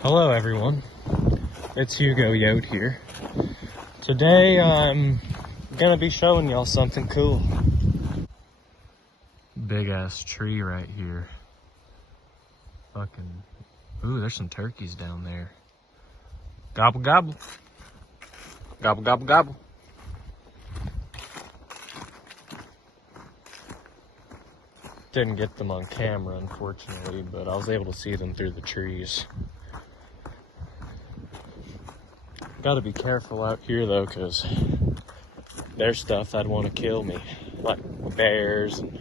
Hello everyone, it's Hugo Yote here. Today I'm gonna be showing y'all something cool. Big ass tree right here. Fucking, ooh, there's some turkeys down there. Gobble gobble. Gobble gobble gobble. Didn't get them on camera unfortunately, but I was able to see them through the trees. Gotta be careful out here though, cause there's stuff that'd want to kill me, like bears and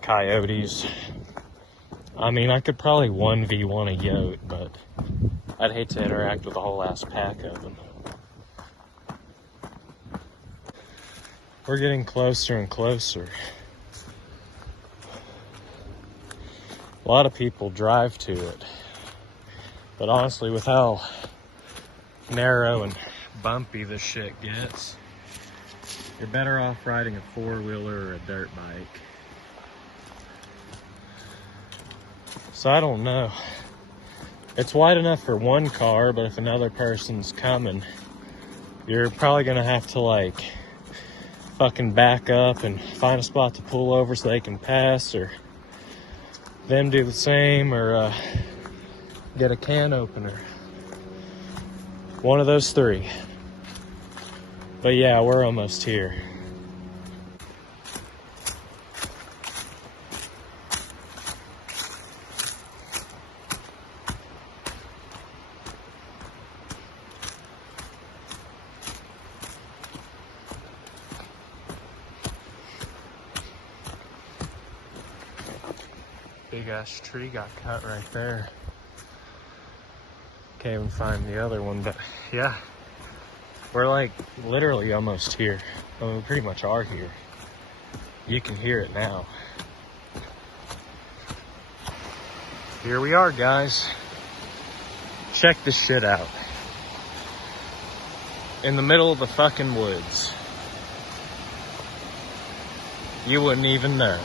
coyotes. I mean, I could probably 1v1 a yote, but I'd hate to interact with a whole ass pack of them. We're getting closer and closer. A lot of people drive to it, but honestly, with how narrow and bumpy this shit gets, you're better off riding a four-wheeler or a dirt bike. So I don't know. It's wide enough for one car, but if another person's coming, you're probably gonna have to like fucking back up and find a spot to pull over so they can pass, or them do the same, or get a can opener. One of those three. But yeah, we're almost here. Big ass tree got cut right there. Can't even find the other one, but yeah, we're like literally almost here. I mean, we pretty much are here. You can hear it now. Here we are, guys. Check this shit out. In the middle of the fucking woods. You wouldn't even know.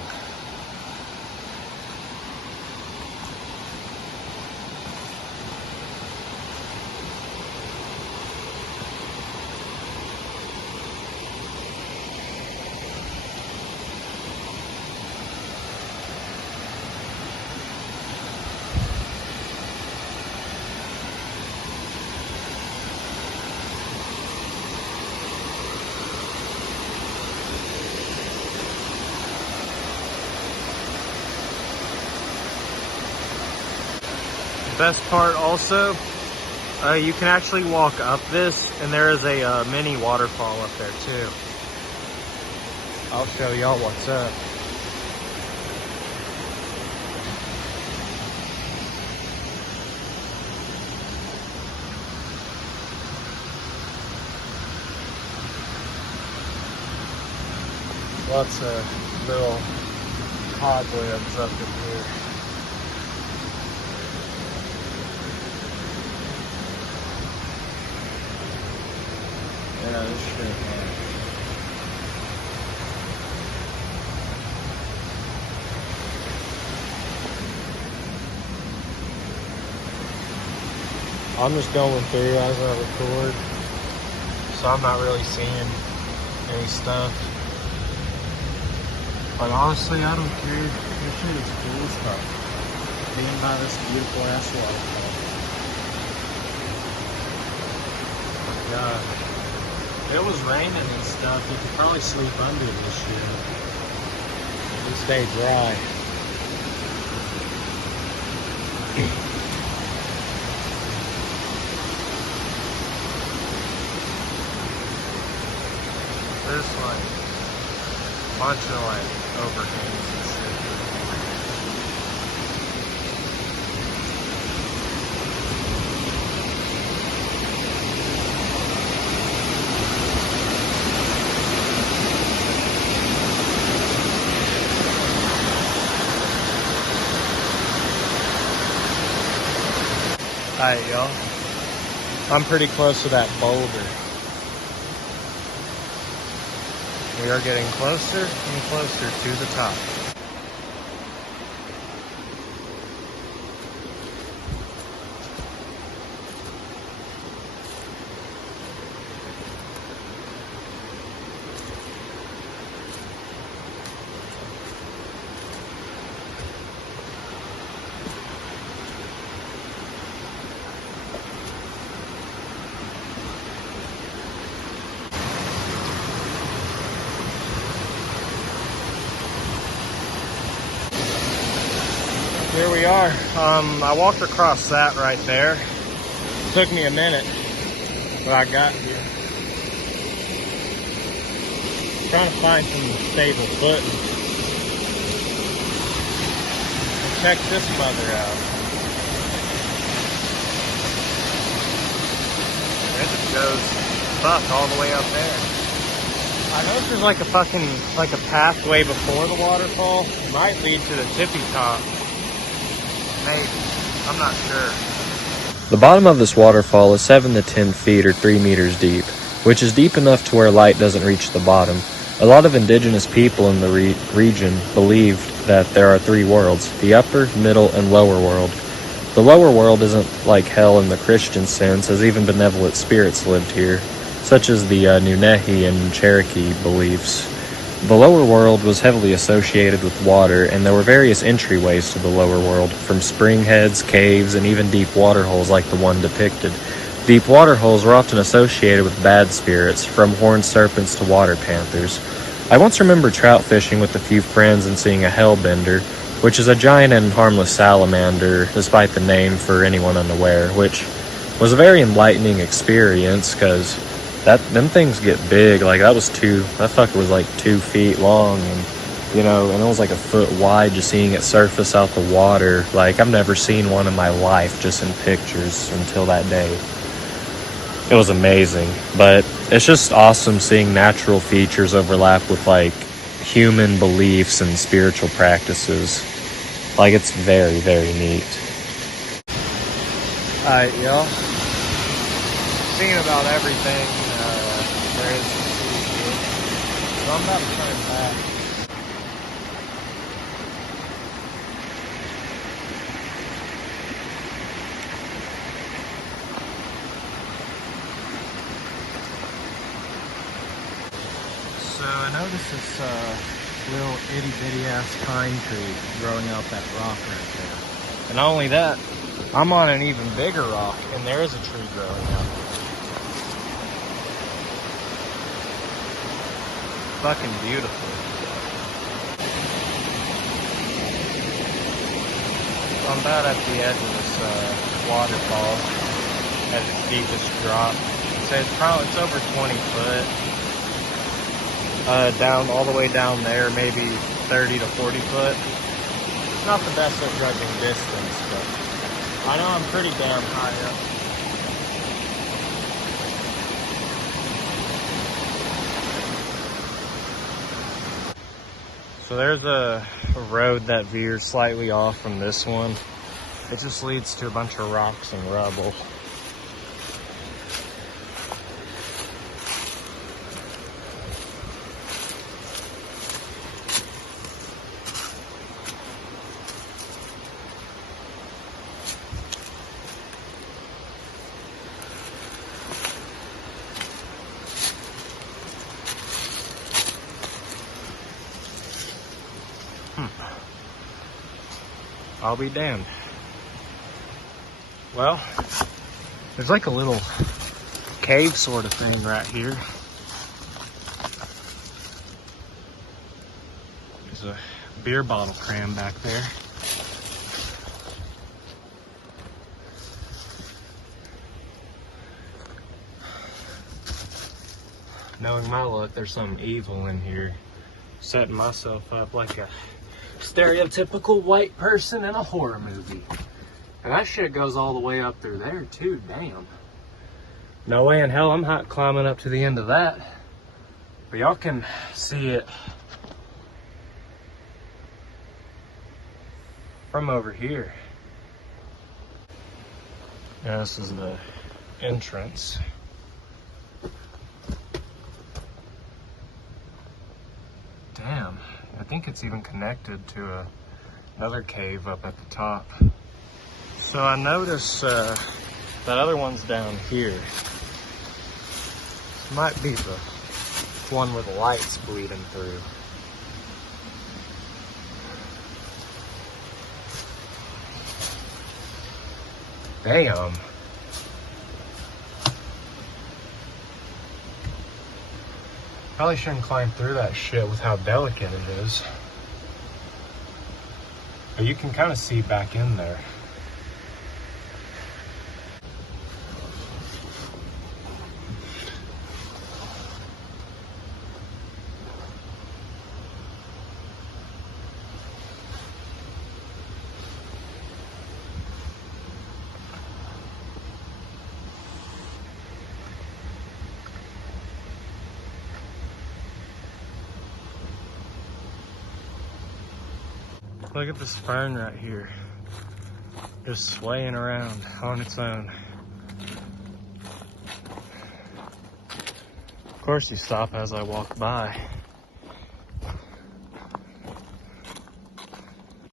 Best part also, you can actually walk up this, and there is a mini waterfall up there too. I'll show y'all what's up. Lots of little cobwebs up in here. Yeah, this shit, man. I'm just going through as I record, so I'm not really seeing any stuff. But honestly, I don't care. This shit is cool as fuck. Being by this beautiful ass waterfall. God. If it was raining and stuff, you could probably sleep under this shit. It'd stay dry. There's like a bunch of like overhangs and shit. Alright, y'all. I'm pretty close to that boulder. We are getting closer and closer to the top. we are. I walked across that right there. Took me a minute, but I got here. Trying to find some stable footing. And check this mother out. It just goes fuck all the way up there. I know there's like a pathway before the waterfall. It might lead to the tippy top. Maybe. I'm not sure. The bottom of this waterfall is 7 to 10 feet or 3 meters deep, which is deep enough to where light doesn't reach the bottom. A lot of indigenous people in the region believed that there are 3 worlds, the upper, middle, and lower world. The lower world isn't like hell in the Christian sense, as even benevolent spirits lived here, such as the Nunehi and Cherokee beliefs. The lower world was heavily associated with water, and there were various entryways to the lower world, from spring heads, caves, and even deep water holes like the one depicted. Deep water holes were often associated with bad spirits, from horned serpents to water panthers. I once remember trout fishing with a few friends and seeing a hellbender, which is a giant and harmless salamander, despite the name for anyone unaware, which was a very enlightening experience, because them things get big. Like that fucker was like 2 feet long, and and it was like a foot wide, just seeing it surface out the water. Like I've never seen one in my life, just in pictures until that day. It was amazing, but it's just awesome seeing natural features overlap with like human beliefs and spiritual practices. Like it's very, very neat. Alright, y'all. Seeing about everything there is to see here. So I'm about to turn back. So I noticed this little itty bitty ass pine tree growing out that rock right there. And not only that, I'm on an even bigger rock and there is a tree growing out. Fucking beautiful. So I'm about at the edge of this waterfall at its deepest drop. So it's over 20 foot. Down all the way down there, maybe 30 to 40 foot. It's not the best at judging distance, but I know I'm pretty damn high up. So there's a road that veers slightly off from this one. It just leads to a bunch of rocks and rubble. I'll be damned. Well, there's like a little cave sort of thing right here. There's a beer bottle cram back there. Knowing my luck, there's something evil in here. Setting myself up like a stereotypical white person in a horror movie. And that shit goes all the way up through there too, damn. No way in hell I'm not climbing up to the end of that. But y'all can see it from over here. Yeah, this is the entrance. Damn. I think it's even connected to another cave up at the top. So I noticed that other one's down here. This might be the one where the light's bleeding through. Damn. Probably shouldn't climb through that shit with how delicate it is. But you can kind of see back in there. Look at this fern right here, just swaying around on its own. Of course you stop as I walk by.